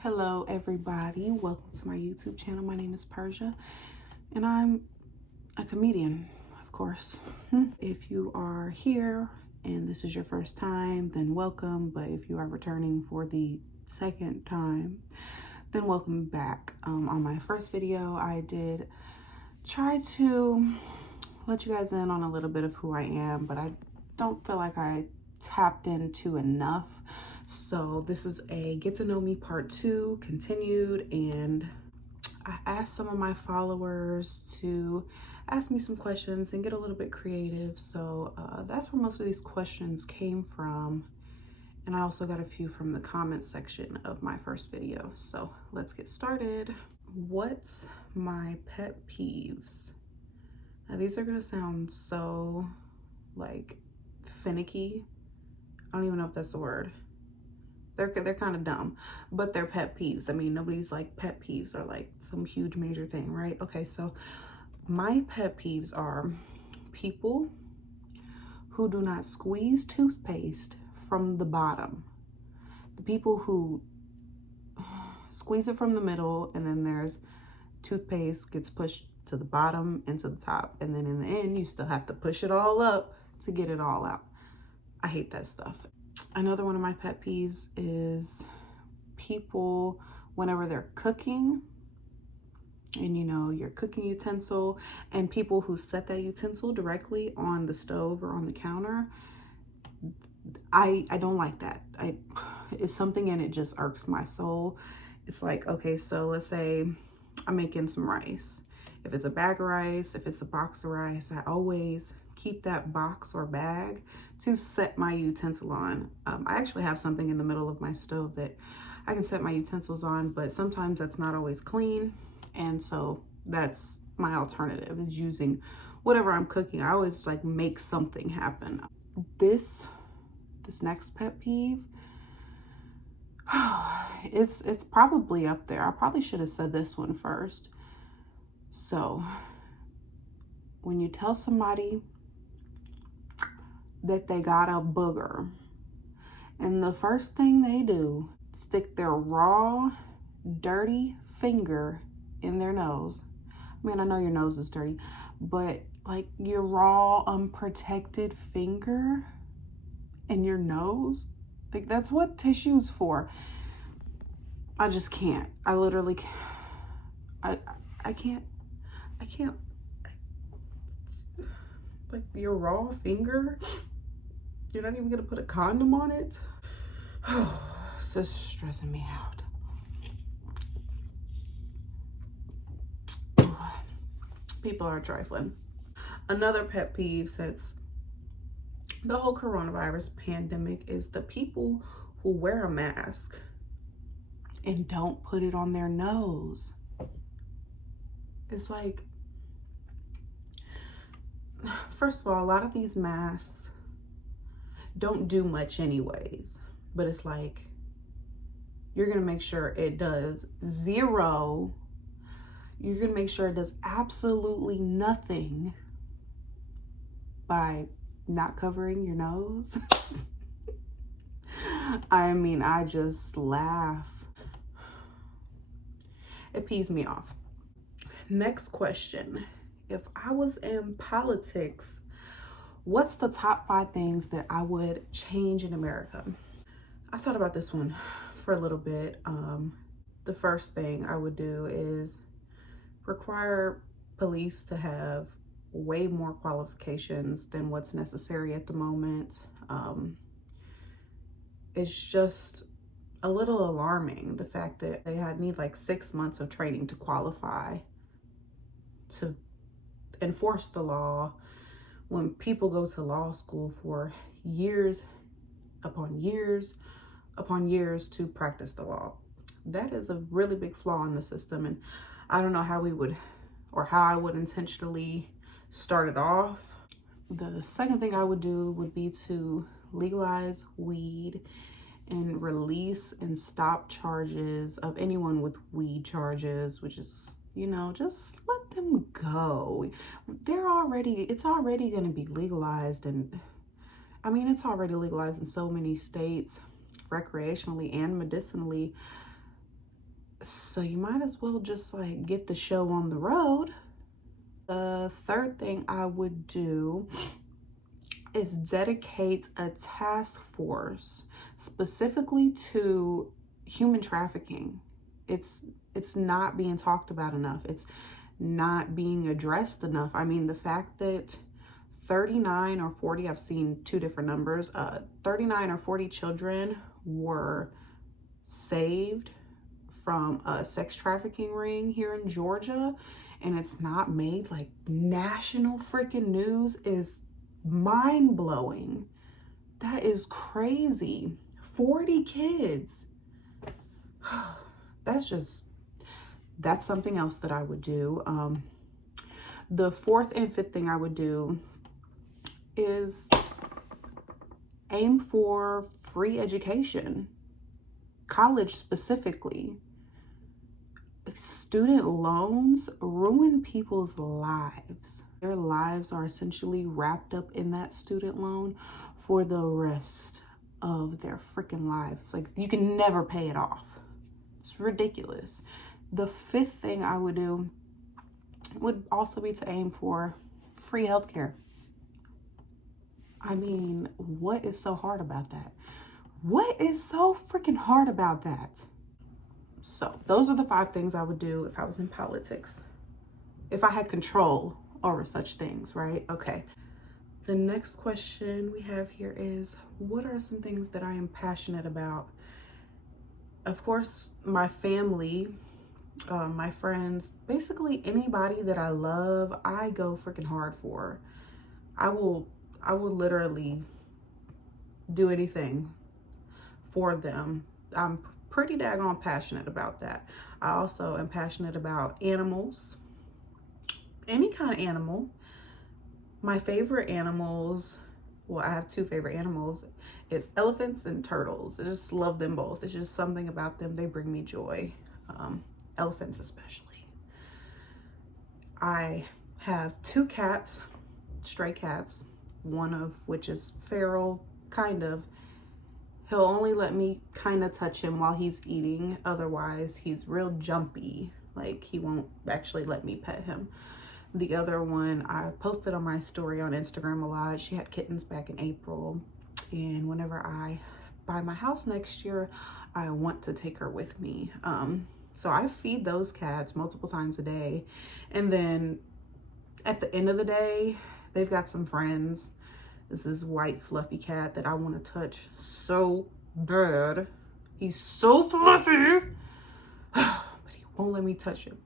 Hello everybody, welcome to my YouTube channel. My name is Persia and I'm a comedian, of course. If you are here and this is your first time, then welcome. But if you are returning for the second time, then welcome back. On my first video, I did try to let you guys in on a little bit of who I am, but I don't feel like I tapped into enough. So this is a Get to Know Me Part 2 continued, and I asked some of my followers to ask me some questions and get a little bit creative. So that's where most of these questions came from. And I also got a few from the comment section of my first video. So let's get started. What's my pet peeves? Now these are gonna sound so like finicky. I don't even know if that's the word. They're kind of dumb, but they're pet peeves. I mean, nobody's like pet peeves are like some huge major thing, right? Okay, so my pet peeves are people who do not squeeze toothpaste from the bottom. The people who squeeze it from the middle, and then there's toothpaste gets pushed to the bottom and to the top, and then in the end you still have to push it all up to get it all out. I hate that stuff. Another one of my pet peeves is people, whenever they're cooking and you know your cooking utensil, and people who set that utensil directly on the stove or on the counter, I don't like that. It's something, and it just irks my soul. It's like, okay, so let's say I'm making some rice. If it's a bag of rice, if it's a box of rice, I always keep that box or bag to set my utensil on. I actually have something in the middle of my stove that I can set my utensils on, but sometimes that's not always clean. And so that's my alternative, is using whatever I'm cooking. I always like make something happen. This next pet peeve, it's probably up there. I probably should have said this one first. So when you tell somebody that they got a booger, and the first thing they do, stick their raw, dirty finger in their nose. I mean, I know your nose is dirty, but like your raw, unprotected finger in your nose, like that's what tissue's for. I just can't. I literally can't. I can't. Like your raw finger, you're not even gonna put a condom on it. It's just stressing me out. People are trifling. Another pet peeve since the whole coronavirus pandemic is the people who wear a mask and don't put it on their nose. It's like, first of all, a lot of these masks don't do much anyways, but it's like, you're gonna make sure it does zero. You're gonna make sure it does absolutely nothing by not covering your nose. I mean, I just laugh. It pees me off. Next question. If I was in politics, what's the top 5 things that I would change in America? I thought about this one for a little bit. The first thing I would do is require police to have way more qualifications than what's necessary at the moment. It's just a little alarming, the fact that they need like 6 months of training to qualify to enforce the law, when people go to law school for years upon years upon years to practice the law. That is a really big flaw in the system, and I don't know how we would, or how I would intentionally start it off. The second thing I would do would be to legalize weed and release and stop charges of anyone with weed charges, which is, you know, just let them go. It's already going to be legalized, and I mean, it's already legalized in so many states, recreationally and medicinally. So you might as well just like get the show on the road. The third thing I would do is dedicate a task force specifically to human trafficking. It's not being talked about enough. It's not being addressed enough. I mean, the fact that 39 or 40, I've seen two different numbers, 39 or 40 children were saved from a sex trafficking ring here in Georgia, and it's not made like national freaking news, is mind-blowing. That is crazy. 40 kids. That's something else that I would do. The fourth and fifth thing I would do is aim for free education, college specifically. Student loans ruin people's lives. Their lives are essentially wrapped up in that student loan for the rest of their freaking lives. It's like you can never pay it off. It's ridiculous. The fifth thing I would do would also be to aim for free healthcare. I mean, what is so hard about that? What is so freaking hard about that? So those are the 5 things I would do if I was in politics. If I had control over such things, right? Okay. The next question we have here is, what are some things that I am passionate about? Of course, my family, my friends, basically anybody that I love, I go freaking hard for. I will literally do anything for them. I'm pretty daggone passionate about that. I also am passionate about animals, any kind of animal. My favorite animals, well, I have 2 favorite animals. It's elephants and turtles. I just love them both. It's just something about them. They bring me joy. Elephants especially. I have 2 cats, stray cats, one of which is feral, kind of. He'll only let me kind of touch him while he's eating. Otherwise, he's real jumpy. Like, he won't actually let me pet him. The other one, I posted on my story on Instagram a lot. She had kittens back in April. And whenever I buy my house next year, I want to take her with me. So I feed those cats multiple times a day. And then at the end of the day, they've got some friends. This is white fluffy cat that I want to touch so bad. He's so fluffy, but he won't let me touch him.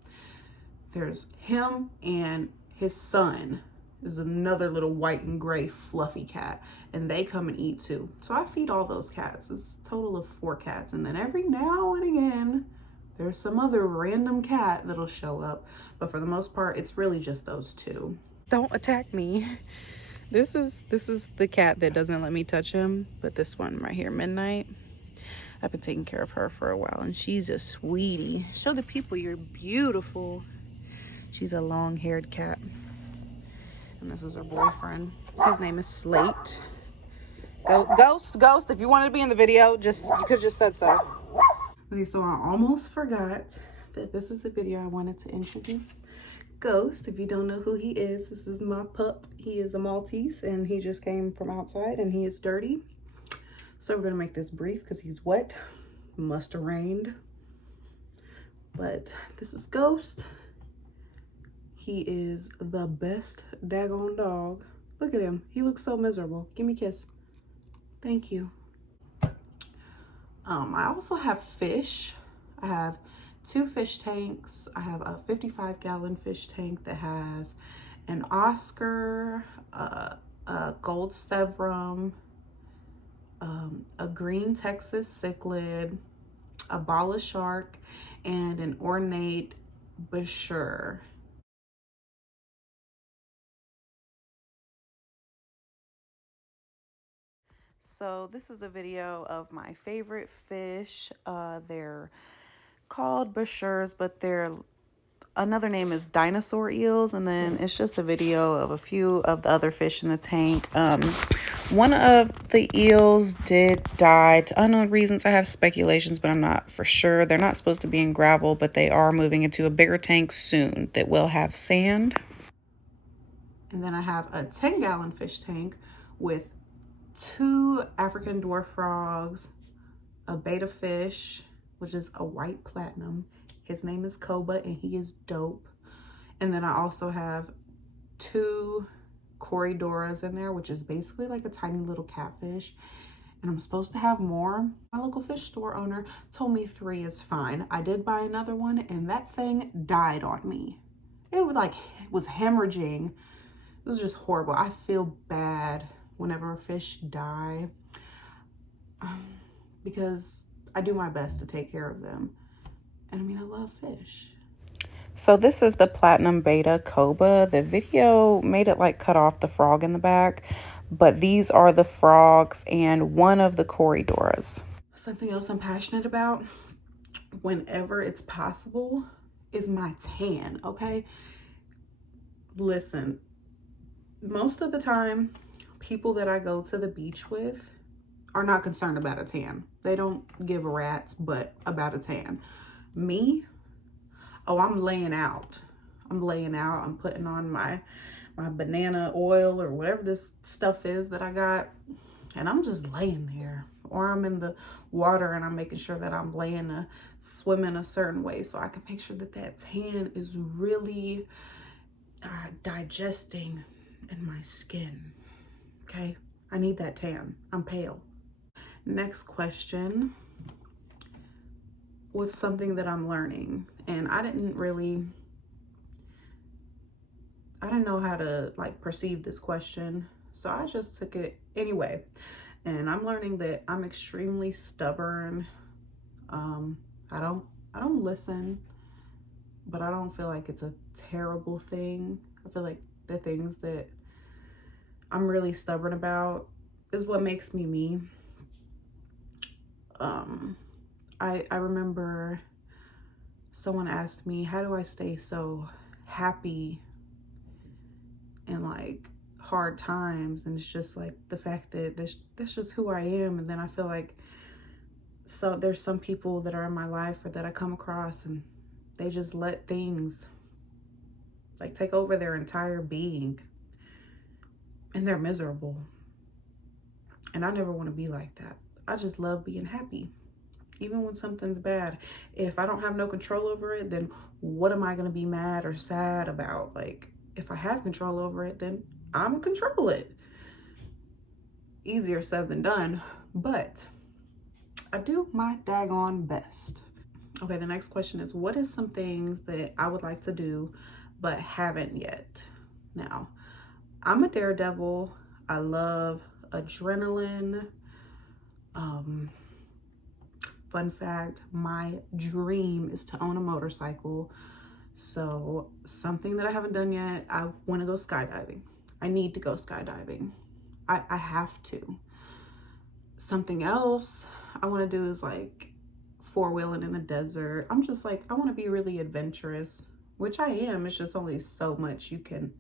There's him and his son is another little white and gray fluffy cat, and they come and eat too. So I feed all those cats. It's a total of 4 cats, and then every now and again there's some other random cat that'll show up, but for the most part it's really just those 2. Don't attack me. This is the cat that doesn't let me touch him, but this one right here, Midnight, I've been taking care of her for a while, and she's a sweetie. Show the people you're beautiful. She's a long-haired cat. And this is her boyfriend. His name is Slate. Ghost, if you wanted to be in the video, you could have just said so. Okay, so I almost forgot that this is the video I wanted to introduce Ghost. If you don't know who he is, this is my pup. He is a Maltese, and he just came from outside, and he is dirty. So we're gonna make this brief because he's wet. Must have rained. But this is Ghost. He is the best daggone dog. Look at him. He looks so miserable. Give me a kiss. Thank you. I also have fish. I have 2 fish tanks. I have a 55-gallon fish tank that has an Oscar, a gold Severum, a green Texas cichlid, a bala shark, and an ornate Basher. So this is a video of my favorite fish. They're called Bashers, but another name is dinosaur eels, and then it's just a video of a few of the other fish in the tank. One of the eels did die to unknown reasons. I have speculations, but I'm not for sure. They're not supposed to be in gravel, but they are moving into a bigger tank soon that will have sand. And then I have a 10-gallon fish tank with 2 African dwarf frogs, a betta fish, which is a white platinum. His name is Koba and he is dope. And then I also have 2 Corydoras in there, which is basically like a tiny little catfish. And I'm supposed to have more. My local fish store owner told me 3 is fine. I did buy another one and that thing died on me. It was hemorrhaging. It was just horrible. I feel bad whenever fish die because I do my best to take care of them. And I mean, I love fish. So this is the platinum beta Koba. The video made it like cut off the frog in the back, but these are the frogs and one of the Corydoras. Something else I'm passionate about whenever it's possible is my tan, okay? Listen, most of the time, people that I go to the beach with are not concerned about a tan. They don't give a rat's but about a tan. Me, oh, I'm laying out. I'm putting on my banana oil or whatever this stuff is that I got. And I'm just laying there. Or I'm in the water and I'm making sure that I'm swimming a certain way so I can make sure that that tan is really digesting in my skin. Okay? I need that tan. I'm pale. Next question. What's something that I'm learning? And I didn't know how to like perceive this question. So I just took it anyway. And I'm learning that I'm extremely stubborn. I don't listen, but I don't feel like it's a terrible thing. I feel like the things that I'm really stubborn about is what makes me me. I remember someone asked me, how do I stay so happy in like hard times? And it's just like the fact that that's just who I am. And then I feel like there's some people that are in my life or that I come across and they just let things like take over their entire being and they're miserable. And I never want to be like that. I just love being happy. Even when something's bad, if I don't have no control over it, then what am I going to be mad or sad about? Like, if I have control over it, then I'm going to control it. Easier said than done, but I do my daggone best. Okay, the next question is, what is some things that I would like to do but haven't yet? Now, I'm a daredevil. I love adrenaline. Fun fact, my dream is to own a motorcycle. So something that I haven't done yet, I want to go skydiving. I need to go skydiving. I have to. Something else I want to do is like 4-wheeling in the desert. I'm just like, I want to be really adventurous, which I am. It's just only so much you can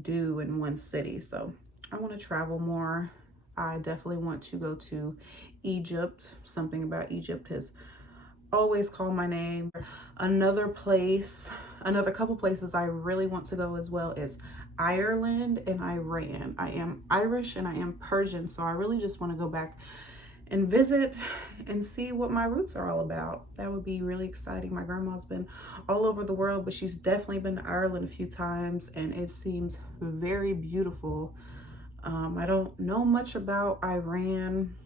do in one city. So I want to travel more. I definitely want to go to Egypt. Something about Egypt has always called my name. Another couple places I really want to go as well is Ireland and Iran. I am Irish and I am Persian, so I really just want to go back and visit and see what my roots are all about. That would be really exciting. My grandma's been all over the world, but she's definitely been to Ireland a few times and it seems very beautiful. I don't know much about Iran.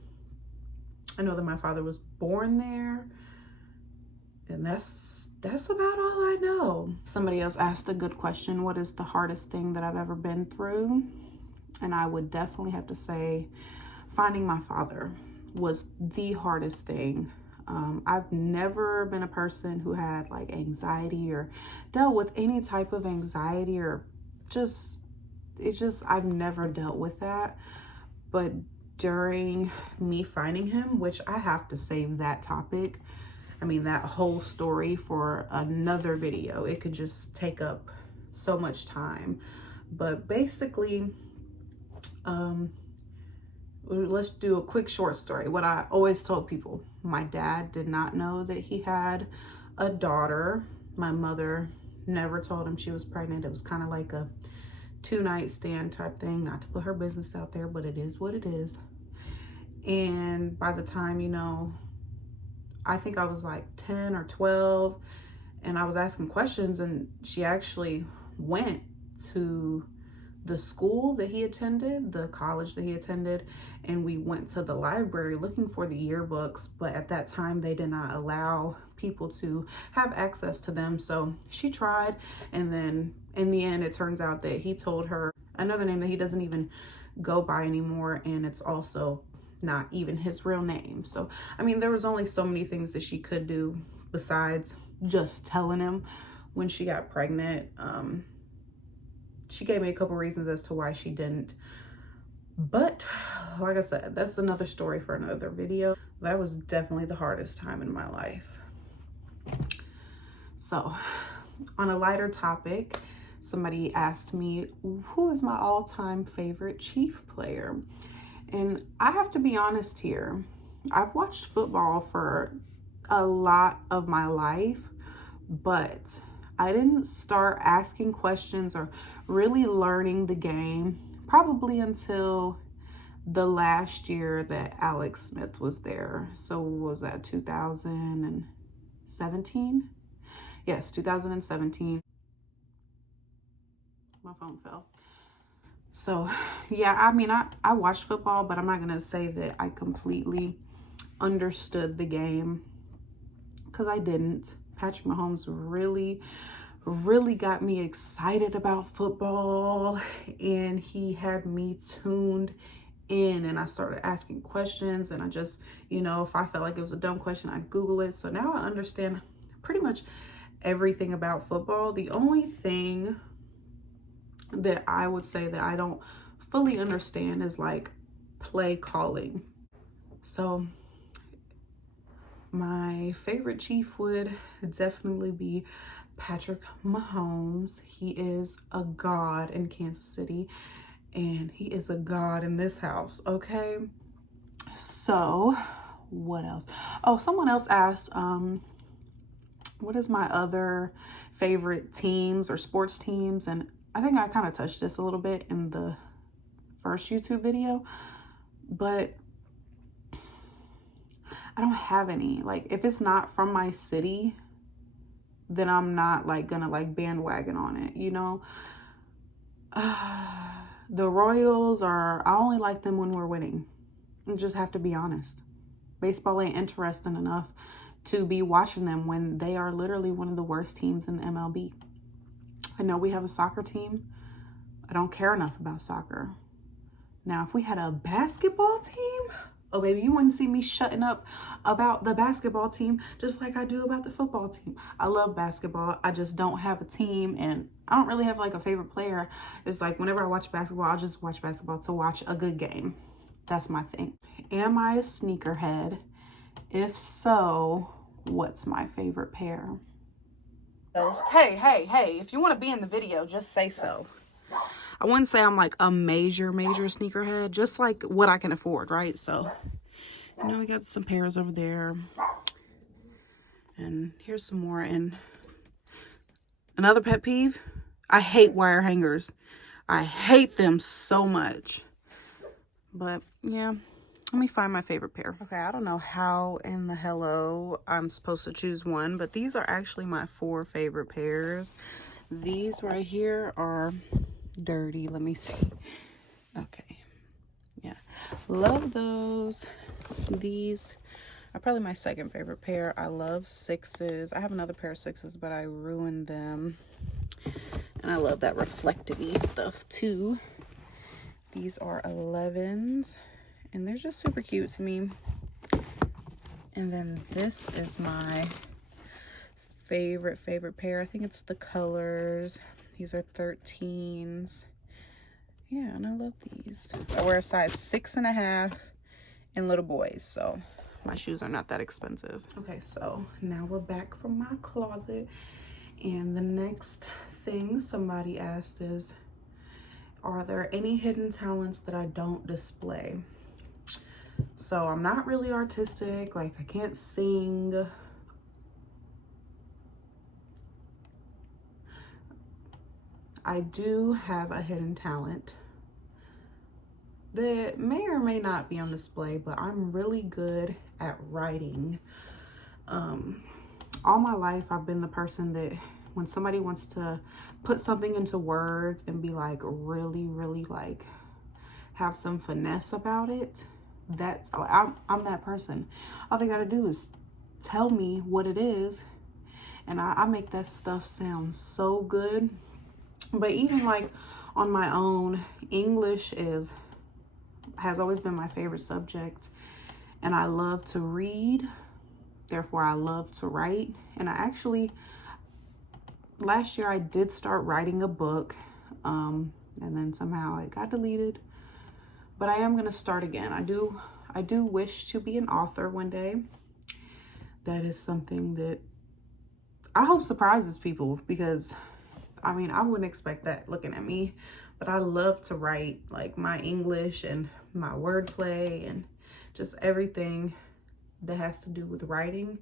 I know that my father was born there, and that's about all I know. Somebody else asked a good question. What is the hardest thing that I've ever been through? And I would definitely have to say finding my father was the hardest thing. I've never been a person who had like anxiety or dealt with any type of anxiety or I've never dealt with that. But during me finding him, which I have to save that topic, I mean, that whole story for another video. It could just take up so much time. But basically, let's do a quick short story. What I always told people, my dad did not know that he had a daughter. My mother never told him she was pregnant. It was kind of like a two-night stand type thing, not to put her business out there, but it is what it is. And by the time, you know, I think I was like 10 or 12, and I was asking questions, and she actually went to the school that he attended, the college that he attended, and we went to the library looking for the yearbooks, but at that time they did not allow people to have access to them. So she tried, and then in the end it turns out that he told her another name that he doesn't even go by anymore, and it's also not even his real name. So I mean, there was only so many things that she could do besides just telling him when she got pregnant. She gave me a couple reasons as to why she didn't, but like I said, that's another story for another video. That was definitely the hardest time in my life. So on a lighter topic, somebody asked me, who is my all-time favorite Chief player? And I have to be honest here, I've watched football for a lot of my life, but I didn't start asking questions or really learning the game probably until the last year that Alex Smith was there. So what was that, 2017? Yes, 2017. My phone fell. So yeah, I mean, I watched football, but I'm not gonna say that I completely understood the game, because I didn't. Patrick Mahomes really got me excited about football, and he had me tuned in, and I started asking questions, and I just, you know, if I felt like it was a dumb question, I'd Google it. So now I understand pretty much everything about football. The only thing that I would say that I don't fully understand is like play calling. So my favorite Chief would definitely be Patrick Mahomes. He is a god in Kansas City, and he is a god in this house, okay? So what else? Oh, someone else asked, what is my other favorite teams or sports teams? And I think I kind of touched this a little bit in the first YouTube video, but I don't have any. Like, if it's not from my city, then I'm not like gonna like bandwagon on it, you know? The Royals are, I only like them when we're winning. I just have to be honest. Baseball ain't interesting enough to be watching them when they are literally one of the worst teams in the MLB. I know we have a soccer team. I don't care enough about soccer. Now, if we had a basketball team, oh baby, you wouldn't see me shutting up about the basketball team just like I do about the football team. I love basketball. I just don't have a team, and I don't really have like a favorite player. It's like whenever I watch basketball, I'll just watch basketball to watch a good game. That's my thing. Am I a sneakerhead? If so, what's my favorite pair? Hey, if you want to be in the video, just say so. I wouldn't say I'm like a major sneakerhead, just like what I can afford, right? So, you know, we got some pairs over there, and here's some more. And another pet peeve, I hate wire hangers. I hate them so much. But yeah, let me find my favorite pair. Okay, I don't know how in the hello I'm supposed to choose one, but these are actually my 4 favorite pairs. These right here are dirty. Let me see. Okay, yeah, love those. These are probably my second favorite pair. I love 6s. I have another pair of 6s, but I ruined them, and I love that reflective-y stuff too. These are 11s, and they're just super cute to me. And then this is my favorite pair. I think it's the colors. These are 13s. Yeah, and I love these. I wear a size 6.5 in little boys, so my shoes are not that expensive. Okay, so now we're back from my closet, and the next thing somebody asked is, are there any hidden talents that I don't display? So I'm not really artistic. Like, I can't sing. I do have a hidden talent that may or may not be on display, but I'm really good at writing. All my life, I've been the person that when somebody wants to put something into words and be like really, really like have some finesse about it, I'm that person. All they gotta do is tell me what it is, and I make that stuff sound so good. But even like on my own, English has always been my favorite subject, and I love to read. Therefore, I love to write. And I actually, last year I did start writing a book, and then somehow it got deleted. But I am gonna start again. I do wish to be an author one day. That is something that I hope surprises people, because I mean, I wouldn't expect that looking at me, but I love to write. Like, my English and my wordplay and just everything that has to do with writing,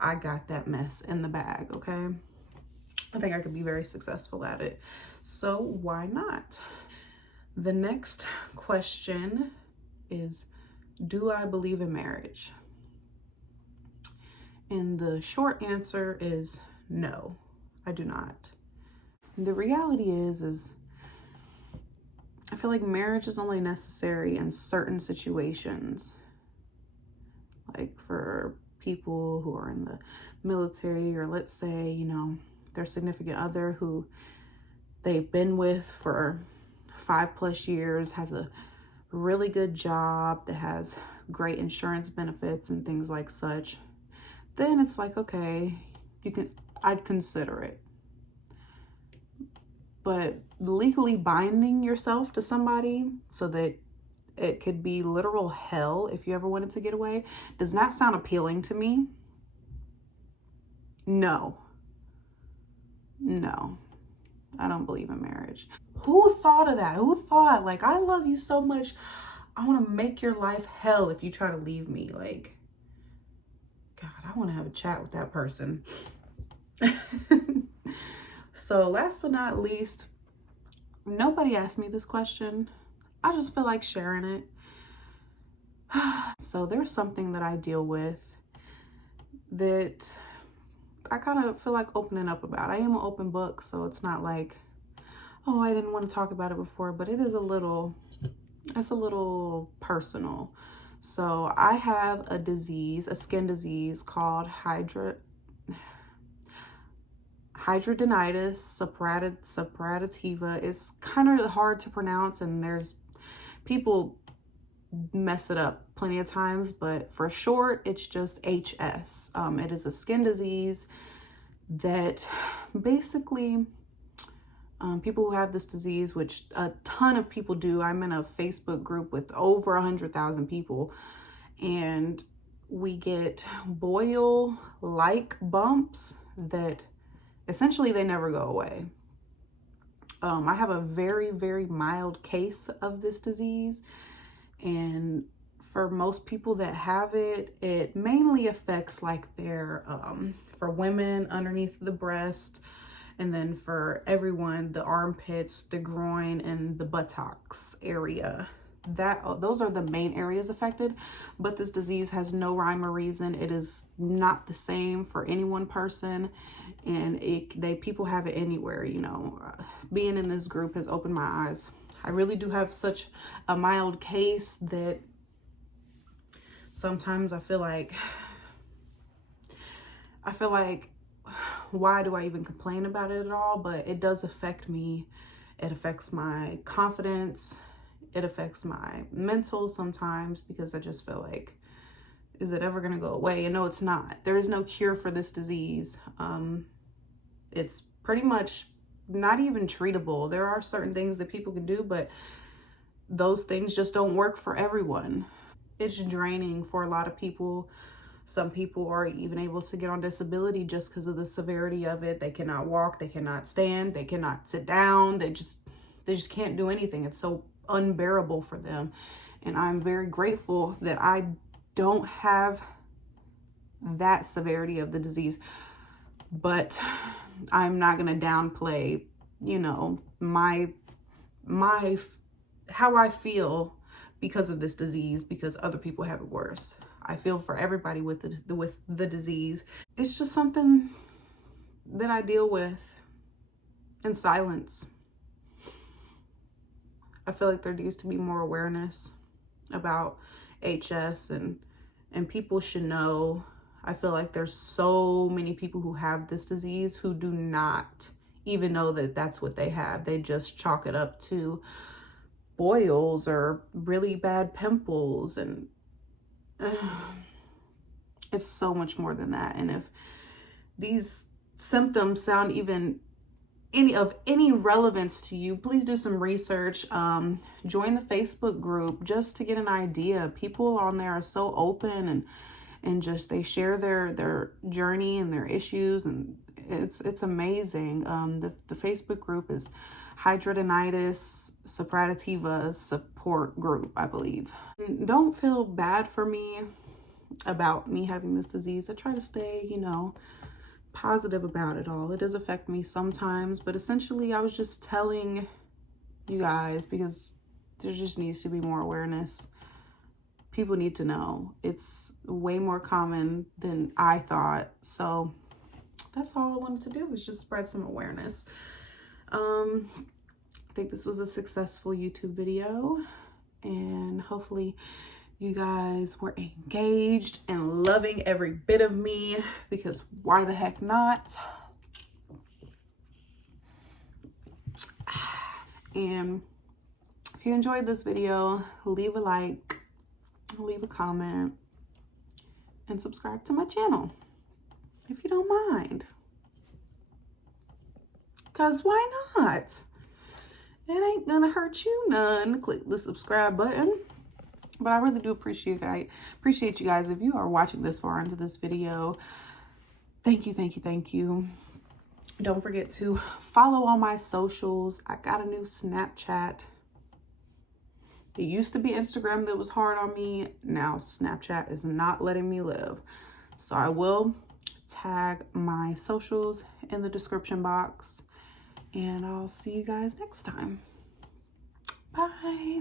I got that mess in the bag, okay? I think I could be very successful at it. So why not? The next question is, do I believe in marriage? And the short answer is no, I do not. The reality is I feel like marriage is only necessary in certain situations. Like for people who are in the military, or let's say, you know, their significant other who they've been with for 5+ years, has a really good job that has great insurance benefits and things like such, then it's like, okay, I'd consider it. But legally binding yourself to somebody so that it could be literal hell if you ever wanted to get away does not sound appealing to me. No, I don't believe in marriage. Who thought of that? Who thought, like, I love you so much, I want to make your life hell if you try to leave me? Like, God, I want to have a chat with that person. So last but not least, nobody asked me this question. I just feel like sharing it. So there's something that I deal with that I kind of feel like opening up about. I am an open book, so it's not like, oh, I didn't want to talk about it before, but it's a little personal. So I have a skin disease called hidradenitis suppurativa. It's kind of hard to pronounce, and there's people mess it up plenty of times, but for short, it's just HS. It is a skin disease that basically people who have this disease, which a ton of people do. I'm in a Facebook group with over 100,000 people, and we get boil-like bumps that essentially they never go away. I have a very, very mild case of this disease, and for most people that have it, it mainly affects like their, for women, underneath the breast, and then for everyone, the armpits, the groin, and the buttocks area. Those are the main areas affected, but this disease has no rhyme or reason. It is not the same for any one person, and people have it anywhere. You know, being in this group has opened my eyes. I really do have such a mild case that sometimes I feel like, why do I even complain about it at all? But it does affect me. It affects my confidence. It affects my mental sometimes, because I just feel like, is it ever going to go away? And no, it's not. There is no cure for this disease. It's pretty much not even treatable. There are certain things that people can do, but those things just don't work for everyone. It's draining for a lot of people. Some people are even able to get on disability just because of the severity of it. They cannot walk, they cannot stand, they cannot sit down. They just can't do anything. It's so unbearable for them. And I'm very grateful that I don't have that severity of the disease. But I'm not going to downplay, you know, my how I feel because of this disease, because other people have it worse. I feel for everybody with the disease. It's just something that I deal with in silence. I feel like there needs to be more awareness about HS, and people should know. I feel like there's so many people who have this disease who do not even know that that's what they have. They just chalk it up to boils or really bad pimples, and it's so much more than that. And if these symptoms sound even any relevance to you, please do some research. Join the Facebook group just to get an idea. People on there are so open, and just they share their journey and their issues, and it's amazing. The Facebook group is hidradenitis suppurativa support group, I believe. Don't feel bad for me about me having this disease. I try to stay, you know, positive about it all. It does affect me sometimes, but essentially I was just telling you guys because there just needs to be more awareness. People need to know. It's way more common than I thought. So that's all I wanted to do, was just spread some awareness. I think this was a successful YouTube video, and hopefully you guys were engaged and loving every bit of me, because why the heck not? And if you enjoyed this video, leave a like, leave a comment, and subscribe to my channel if you don't mind. Cause why not? It ain't gonna hurt you none to click the subscribe button. But I really do appreciate you guys. If you are watching this far into this video, thank you, thank you, thank you. Don't forget to follow all my socials. I got a new Snapchat. It used to be Instagram that was hard on me. Now Snapchat is not letting me live. So I will tag my socials in the description box. And I'll see you guys next time. Bye.